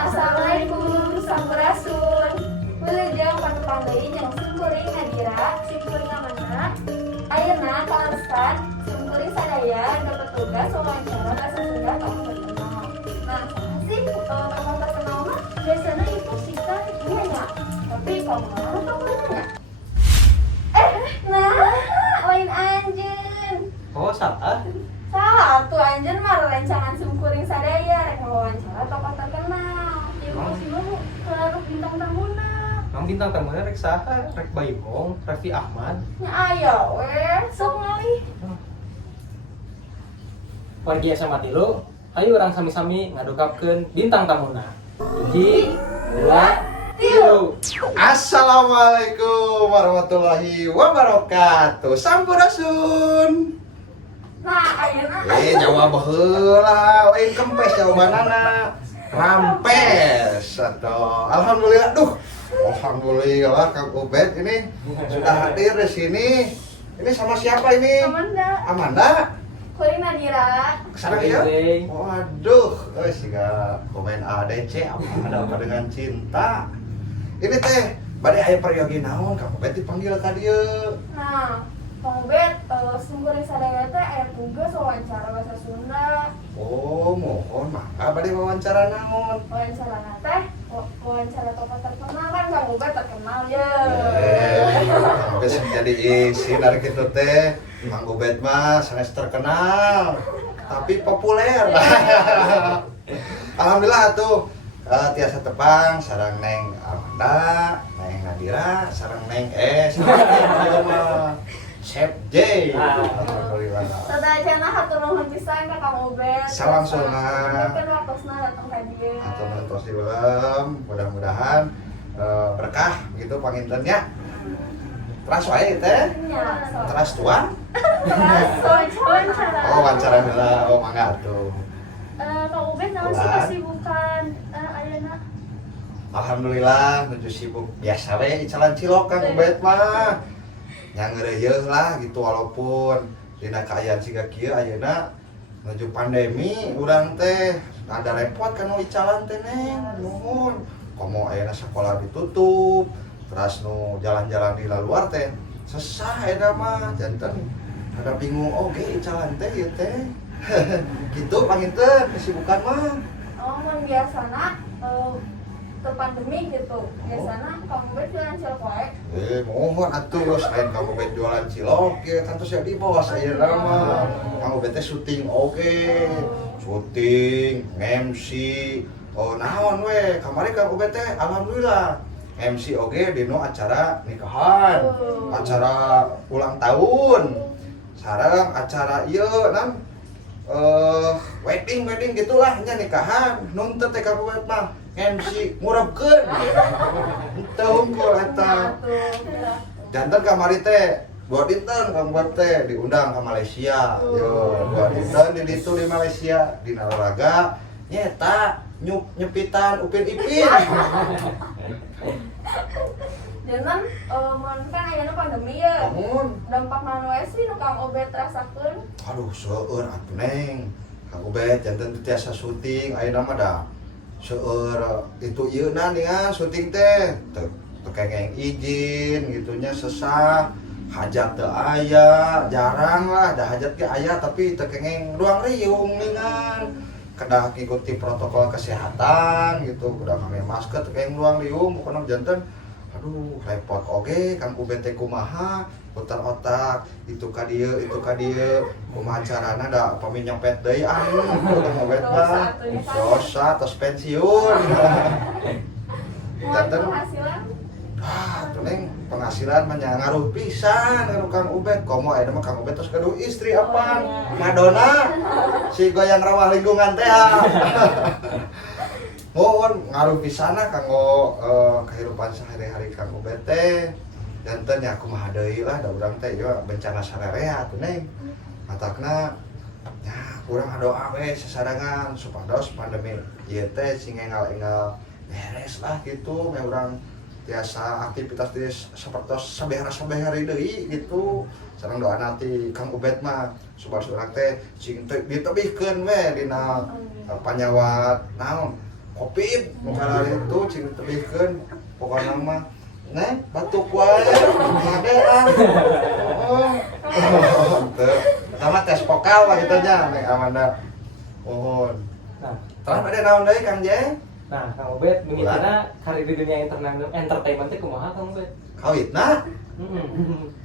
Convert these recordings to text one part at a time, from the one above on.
Assalamualaikum Sampurasun. Wilujeng patupang deui jeung simkuring Nadira, simkuring Amanda. Ayeuna kalareskan simkuring sadaya dapat tugas wawancara bahasa Sunda tong terkenal. Nah, saha sih tokoh terkenal mah biasana itu Sita iya nya. Tapi kamu tong nanya. Nah, lain anjeun. Oh, salah. Salah tuh anjeun mah rencangan simkuring sadaya rek wawancara tokoh terkenal. Ieu sih mah kelaruk bintang tamuna. Mang bintang tamunya rek saha? Rek Baimong, Raffi Ahmad. Nya aya we, sok ngalih. Wargi sama tilu, ayo orang sami-sami ngadukapkeun bintang tamuna. 1, 2, 3. Assalamualaikum warahmatullahi wabarakatuh. Sampurasun. Nah, ayeuna Jawab heula, we kempes jawabanana. Rampes atau alhamdulillah. Alhamdulillah Kang Ubed ini sudah hadir di sini. Ini sama siapa ini? Amanda. kuring Nadira. Kesana ya? Waduh, siga komen ADC apa dengan cinta. Ini teh bade aya peryogi naon Kang Ubed dipanggil ka dieu. Nah, Kang Ubed, simkuring sadaya teh aya tugas wawancara bahasa Sunda. Oh, mohon mangga bade wawancara naon? Wawancara teh wawancara tokoh terkenal kan Kang Ubed terkenal ya. Bisa jadi isi dari gitu teh. Kang Ubed mah sanes terkenal, tapi populer. Alhamdulillah tuh tiasa tepang sareng Neng Amanda, Neng Nadira, sareng Neng Chef J. Alhamdulillah. Sadayana hatur nuhun pisan ka Kang Ubed. Salangsungan. Kan waktosna datang ka dieu. Atau mentos di belum, mudah-mudahan berkah gitu pangintennya. Teras wae teh, Nya, sok. teras tuan. Wawancara. Oh, wawancara heula, oh mangga atuh. Kang Ubed naon sih Ulan. kesibukan ayeuna? Alhamdulillah nuju sibuk biasa we icalan cilok Kang Ubed mah. Nya ngeureuyeuh lah gitu walaupun dina kaayaan siga kieu ayeuna nuju pandemi urang teh ada repot kan nu icalan teh Neng. Nuhun. Komo ayeuna sakola ditutup. Terus nu jalan-jalan di luar teh sesah eta mah janten ada bingung oge icalan teh ieu teh. Gitu panginten kesibukan mah. Oh, mun biasana teu pandemi gitu. Biasana Kang Ubed jualan cilok wae. Mohon atuh selain Kang Ubed jualan cilok ya kan terus di bawah saya mah. Kang Ubed teh syuting oge. Syuting, MC. Oh naon we, kamari Kang Ubed teh alhamdulillah MC oge dino acara nikahan, acara ulang tahun. Sareng acara ieu nan wedding gitulah nya nikahan. Nuntut teh Kang Ubed mah MC ngurebkeun. Teu unggul eta. Janten kamari teh dua dinten Kang Ubed teh diundang ke Malaysia. Yo, dua dinten di ditu di Malaysia di olahraga nyeta nyepitan Upin Ipin. Jangan mun kan ayeuna pandemi ya. Namun, Dampak naon wae sih nu Kang Ubed rasakeun? aduh seueur atuh Neng. Kang Ubed janten teu tiasa syuting ayeuna mah da seueur itu ieuna ningan syuting teh teu kengeng izin gitunya sesah. Hajat teu aya, jarang lah da hajat ge aya tapi teu kengeng ruang riung ningan. Kedah ngikuti protokol kesehatan gitu, kudu pakai masker teu kengeng ruang riung pokona janten aduh repot oge Kang Ubed teh kumaha putar otak itu ka dieu kumaha carana da pami nyopet deui Kang Ubed mah dosa tos pensiun. Mun penghasilan Tuh Neng penghasilan mah nya ngaruh pisan karo Kang Ubed. Komo aya mah Kang Ubed tos kudu istri apaan? Madonna. Si goyang rawah lingkungan teh. Mohon ngaruh pisanna kanggo kehidupan sehari-hari Kang Ubed teh. Janten nya kumaha deui lah da urang teh ieu bencana sararea tuh Neng. Matakna nya urang doa we sasarangan supados pandemi ieu teh sing enggal-enggal beres lah gitu me urang biasa aktivitas di sapertos sabehara-sabehari deui gitu. Sareng doa nanti Kang Ubed mah supados urang teh sing ditebihkeun we dina panyawat naon Covid mukana itu cing tebikeun pokona mah Neng, batuk wae, ngade ah. Pertama tes vokal lah gitu aja, Neng Amanda. Mohon. Nah, Terus ada naon deui Kang Jeng? nah Kang Ubed mimitinya kali di dunia entertainment teh kumaha Kang Ubed? Kawitna? Heeh.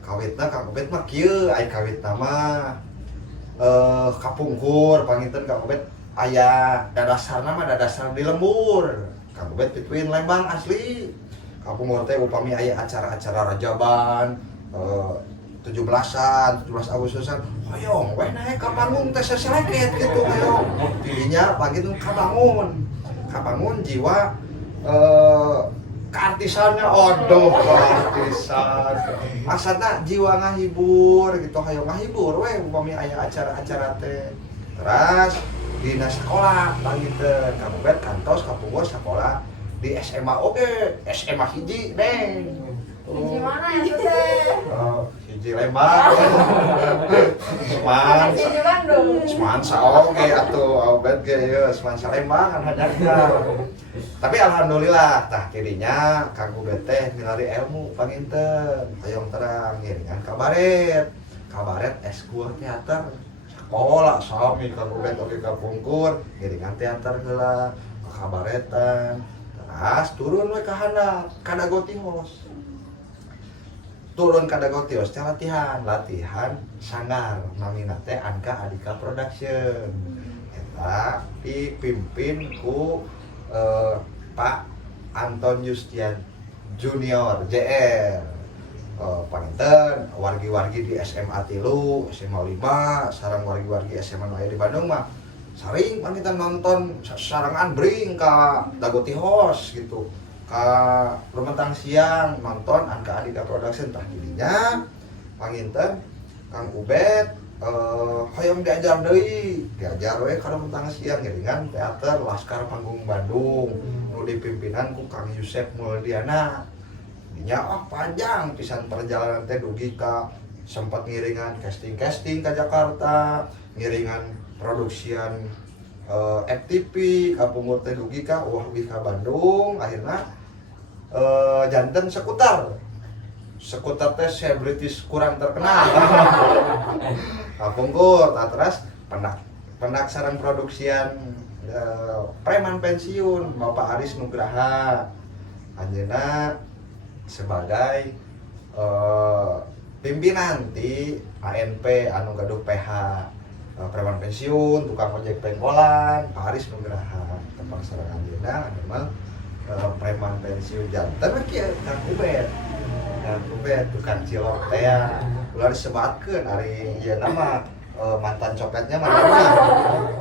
Kawitna Kang Ubed mah kieu, ai kawitna mah kapungkur panginten Kang Ubed aya dadasarna mah dadasar di lembur. Kang Ubed pituin Lembang asli. Kapungkur teh upami aya acara-acara rajaban 17-an, 17 Agustusan, hoyong, weh naik ka panggung teh seseleket gitu hoyong. Tidinya panggil kabangun jiwa keartisannya, aduh keartisan. Maksudnya jiwa ngahibur gitu, hoyong ngahibur, weh upami aya acara-acara teh. Terus dina sekolah panggilkeun kamu bet kantos kapungkur sekolah di SMA oke, SMA hiji Neng. Hiji mana ya teh? Hiji Lembang. Seman. Hiji Bandung. Seman saoge atuh Ubed ge ieu Seman Salembang kan hajatna. Tapi alhamdulillah tah kirinya Kang Ubed teh milari ilmu panginten. Hoyong terang ngiringan kabaret. Kabaret eskul teater. Sekolah sami Kang Ubed oge kapungkur ngiringan teater heula kabaretan. Terus turun we ka handap kada gotihos. Turun kada gotihos teh latihan sanggar namina teh Anka Adika Production. Eta dipimpin ku Pak Anton Yustian Junior JR. Panten wargi-wargi di SMA 3, SMA 5, sareng wargi-wargi SMA nu aya di Bandung mah saring pangitan nonton sarangan bring ka Dagotihos gitu ka Rumetang Siang nonton Anka Adika Production tah didinya panginten Kang Ubed hoyong diajar we ka Rumetang Siang geuningan teater Laskar Panggung Bandung nu dipimpinan ku Kang Yusef Muldiana dinya panjang pisan perjalanan teh dugi ka sempat ngiringan casting ka Jakarta ngiringan produksian FTP kapungkur teh dugi ka dugi ka Bandung akhirna janten sekutar teh selebritis kurang terkenal kapungkur terus pendak sareng produksian preman pensiun Bapak Aris Nugraha anjeunna sebagai pimpinan di ANP anu gaduh PH preman pensiun, tukang ojek pengkolan, Pak Aris Nugraha, tempat sareng anjeunna memang preman pensiun janten kieu Kang Ubed. Kang Ubed tukang cilok teh ulah disebatkeun ari ieu nama mantan copetnya mana?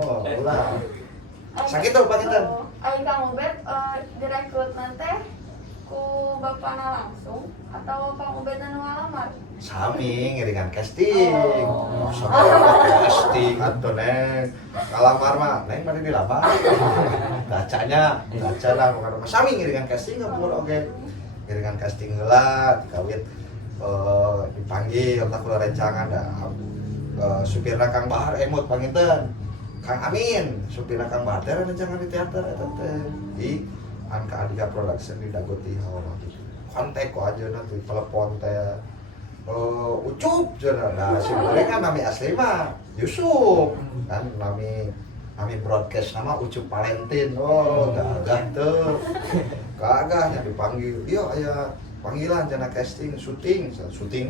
Oh, ulah. Sakitu panginten. Ai Kang Ubed direkrut teh ku bapana langsung atau Kang Ubed anu ngalamar? Sami ngiringan casting. Casting atuh Neng. Kalamar mah Neng mah dilamar. Baca lah pokona sami ngiringan casting ngapur oge. Ngiringan casting heula dikawit dipanggil tak kula rencangan da supirna Kang Bahar emut panginten. Kang Amin, supirna Kang Bahar teh rencangan di teater eta teh. Di Anka Adika Production di Dagotihos. Kontak kok aja nanti telepon teh. Ucup cenah. Nah, sebenarnya kan nami asli mah Yusuf. Kan nami broadcast nama Ucup Valentin. Oh, gagah tuh. Gagahnya dipanggil. Iya aya panggilan cenah casting, syuting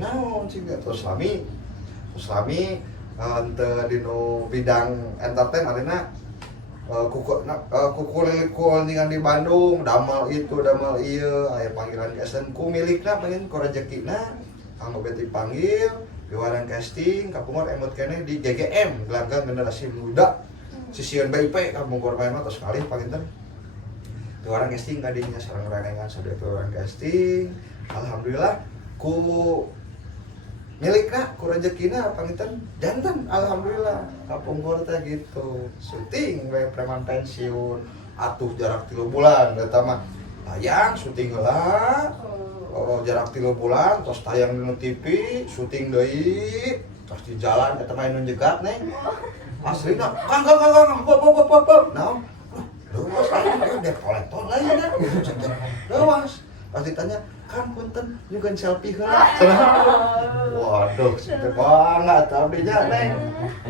naon sih terus lami teu dinu bidang entertain arena kukul dengan di Bandung, damel itu, damel ieu, aya panggilan casting ku milikna pengen ku rezekina. Kang Ubed dipanggil, diwarang casting, kapungkur emut keneh di GGM, Gelanggang Generasi Muda. Sisieun BIP kapungkur main mah tos kalih panginten. Diwarang casting kadinya sareng renengan sadaya diwarang casting. Alhamdulillah ku milikna, ku rezekina panginten janten alhamdulillah. Kapungkur teh gitu. Syuting we preman pensiun, atuh jarak 3 bulan eta mah. Tayang syuting heula. Jarak 3 bulan, terus tayang di TV, syuting deui, terus di jalan eta main nunjegat Neng. Aslina, kang, pop. Naon? Duh, Bos lain dep kolektor lain ya. Gawas. Pas ditanya, kan punten juga selfie heula. Waduh, sinte banget abdinya Neng.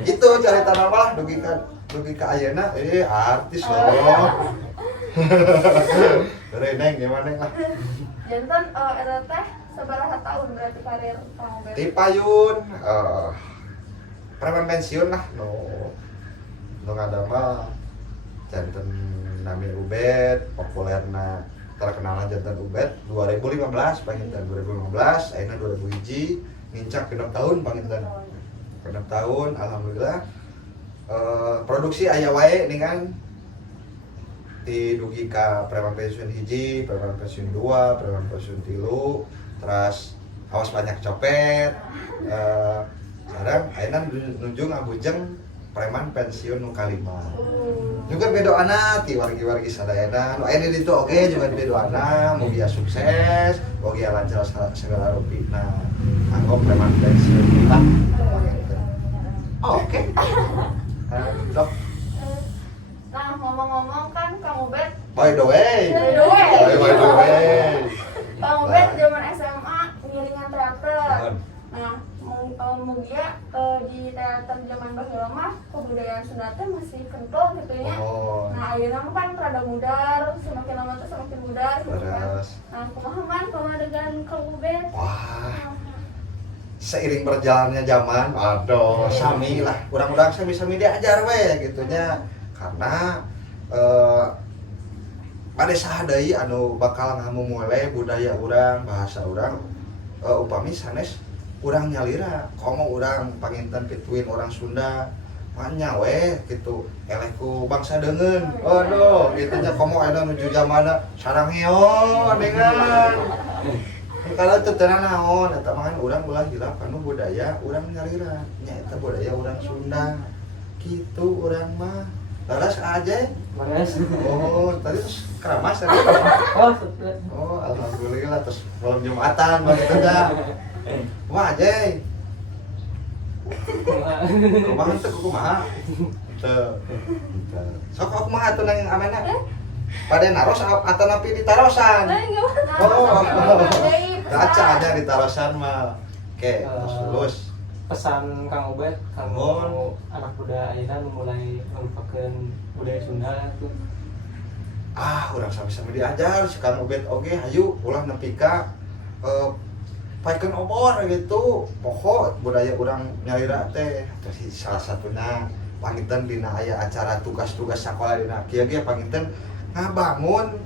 Itu carita nama lah dugi ka ayeuna artis loh. Dari Neng gimana lah? Jantan eta teh sabaraha tahun berarti karir Kang Ubed? Ti payun preman pensiun lah nu ngadama janten nami Ubed, populerna terkenalna janten Ubed 2015 panginten 2015 ayeuna 2001 ngincak 6 tahun panginten 6 tahun alhamdulillah produksi aya wae ningan di dugi ka preman pensiun hiji, preman pensiun 2, preman pensiun 3, terus awas banyak copet. Sekarang ayeuna nuju ngabujeng preman pensiun nu kalima. Juga bedoana ti wargi-wargi sadayana. Nu aya di ditu oge juga bedoana mugia sukses, mugia lancar segala rupina. Anggo preman pensiun kita. Oke. Dok. Nah, ngomong-ngomong kan Kang Ubed By the way. By the way. By the way. Kang Ubed zaman SMA ngiringan teater. Naon? Nah, mugia di teater zaman baheula mah kebudayaan Sunda teh masih kental gitu ya. Oh. Nah, ayeuna mah kan rada mudar, semakin lama tuh semakin mudar gitu kan. Terus. Nah, kumaha man pamadegan Kang Ubed? Wah. Seiring berjalannya zaman, aduh, sami lah, kurang-kurang sami-sami diajar we gitunya. Karena pada saat deui anu bakal ngamumule budaya urang, bahasa urang, upami sanes urang nyalira, komo urang panginten pituin orang Sunda, manya we gitu, eleh ku bangsa deungeun. Waduh, kitu nya komo aya nuju zamana sarang heon dengan. Kalau teu teu naon eta mah urang ulah hilap anu budaya urang nyalira, nya eta budaya urang Sunda. Kitu urang mah. Laras aja. Mares. Oh, tadi terus keramas tadi. Oh, sukses. Oh, alhamdulillah terus malam Jumatan begitu dah. Wah aja. Kumaha teh kumaha? Teu. Sok aku mah atuh nang amena. Pada naros atau napi di tarosan. Oh. Kaca aja di tarosan mah. Oke, terus lulus. Pesan Kang Ubed kanggo anak muda ayeuna nu mulai melupakeun budaya Sunda tuh. Urang sami-sami diajar si Kang Ubed oge hayu ulah nepi ka paikeun obor gitu. Pokok budaya urang nyalira teh terus salah satuna panginten dina aya acara tugas-tugas sakola dina kieu ge panginten ngabangun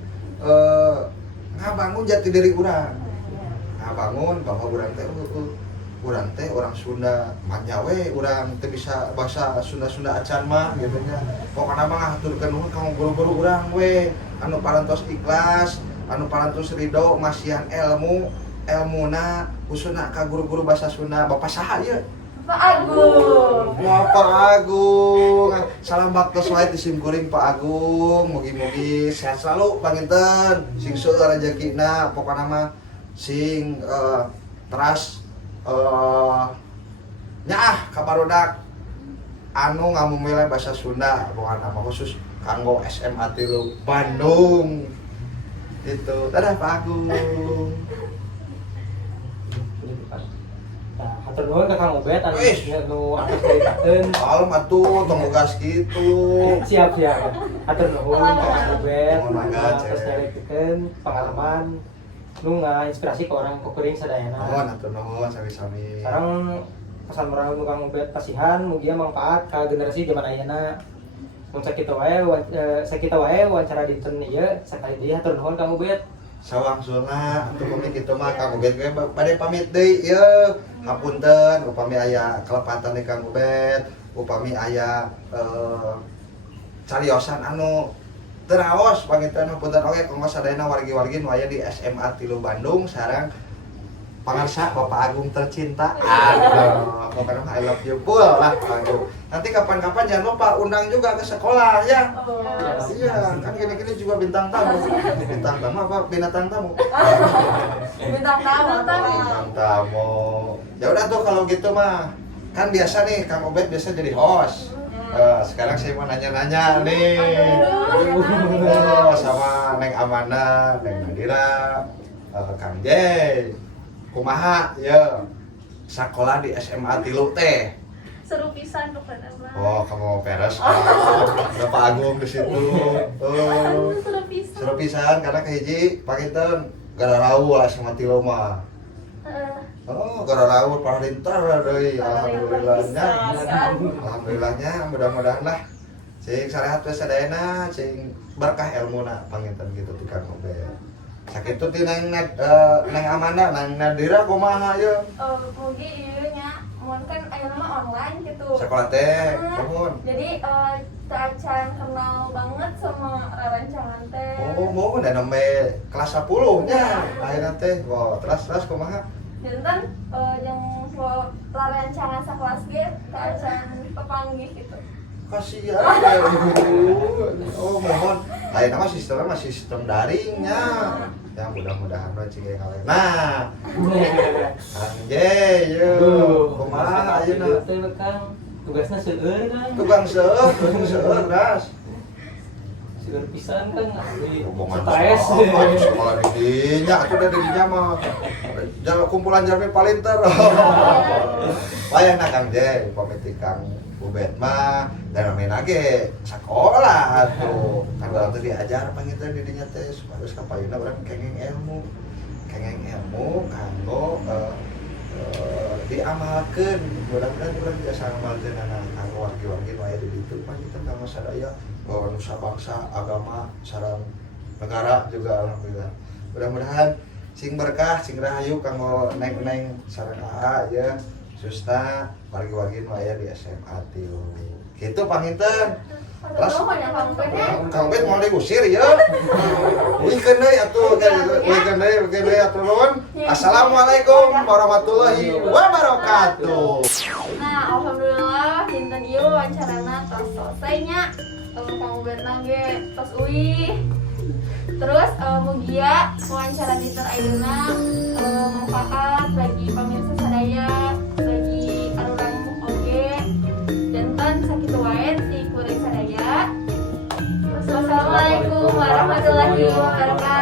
jati diri urang. Ngabangun bahwa urang teh urang teh orang Sunda manya we urang teh bisa bahasa Sunda-Sunda acan mah gitu nya. Pokona mah ngaturkeun nuhun ka guru-guru urang we anu parantos ikhlas, anu parantos ridho masihan elmuna khususna ka guru-guru bahasa Sunda. Bapak saha ieu? Pak Agung. Bapak Agung. Salam baktos wae di simkuring Pak Agung. Mugi-mugi sehat selalu panginten. Sing seueur rezekina pokona mah sing teras nyaah kabarudak anu ngamumile bahasa Sunda bukan nama khusus kanggo SMA 3 Bandung itu. Dadah Pak Agung. Hatur nuhun ka Kang Ubed anu atas ceritakeun. Alem atuh tong gas kitu. Siap. Hatur nuhun ka Kang Ubed Mohon mangga, atas ceritakeun pengalaman nu inspirasi ke orang kukuring sadayana. Atur nuhun sami-sami. Sekarang pesan moral nu Kang Ubed pasihan mugia manfaat ka generasi zaman ayeuna. Mun sakitu wae wawancara dinten ieu sakali deui hatur nuhun Kang Ubed. Sawangsulna atuh pamit kitu mah Kang Ubed ge bade pamit deui ieu. Hapunten upami aya kelepatan di Kang Ubed, upami aya cariosan anu teraos panginten hapunten oge kanggo sadayana wargi-wargi nu aya di SMA 3 Bandung sareng pangarsa Bapak Agung tercinta. Aduh, pokoknya I love you full lah Pak Agung. Nanti kapan-kapan jangan lupa undang juga ke sekolah ya. Iya, kan gini-gini juga bintang tamu. Bintang tamu apa binatang tamu? Bintang tamu. Bintang tamu. Ya udah tuh kalau gitu mah. Kan biasa nih Kang Ubed biasa jadi host. Sekarang saya mau nanya-nanya nih. Sama Neng Amanda, Neng Nadira, Kang Jay, kumaha ya sekolah di SMA Tilu teh. Seru pisan pokoknya mah. Oh, kamu peres kan? Bapak Agung di situ. Aduh, seru pisan. Seru pisan karena kahiji pakinten gara rawu SMA Tilu mah. Oh, gara rawu parintar deui. Alhamdulillahnya. Alhamdulillahnya mudah-mudahan lah cing sarehat we sadayana cing berkah ilmuna panginten gitu ti Kang Obed. Sakitu ti Neng Amanda, Neng Nadira kumaha ye? Mugi ieu nya mun kan ayeuna mah online gitu. Sekolah teh, nuhun. Jadi Tacan kenal banget sama rancangan teh. Oh, mau udah nembe kelas 10 nya. Ayeuna teh, wah, terus kumaha? Jantan yang rancangan sakelas ge Tacan kepanggih gitu. Kasihan ya ibu. Oh, mohon. Ayeuna mah sistemnya masih sistem daringnya. Ya mudah-mudahan we cing kawin. Nah, Kang Jay, yeuh. Kumaha ayeuna? Teh Kang, tugasna seueur Kang. Tukang seueur, ras. Seueur pisan Kang, abdi Hubungan stres. sekolah di dinya, atuh da dinya mah. Jalan kumpulan jarmi palinter. Wayahna Kang Jay, pamiti Kang Ubed mah dan namina ge sakolah tuh. Kan urang teh diajar panginten di dinya teh supados kapayuna urang kengeng ilmu kanggo diamalkeun. Mudah-mudahan urang biasa ngamalkeun anak kanggo wargi-wargi nu aya di ditu panginten kanggo sadaya nusa bangsa, agama, sareng negara juga alhamdulillah. Mudah-mudahan sing berkah, sing rahayu kanggo neng-neng sareng aa ya. Susta, wargi-wargi nu aya di SMA Tilu. Kitu panginten. Kelas Kang Bet mau diusir ya. Wikeun deui atuh, wikeun deui atuh nuhun. Assalamualaikum warahmatullahi wabarakatuh. Nah, alhamdulillah dinten ieu wawancarana tos selesainya. Kang Bet ge tos uih. Terus mugia wawancara dinten ayeuna manfaat bagi pemirsa sadaya, bagi arurang oge. Janten sakitu wae ti kuring sadaya. Wassalamualaikum warahmatullahi wabarakatuh.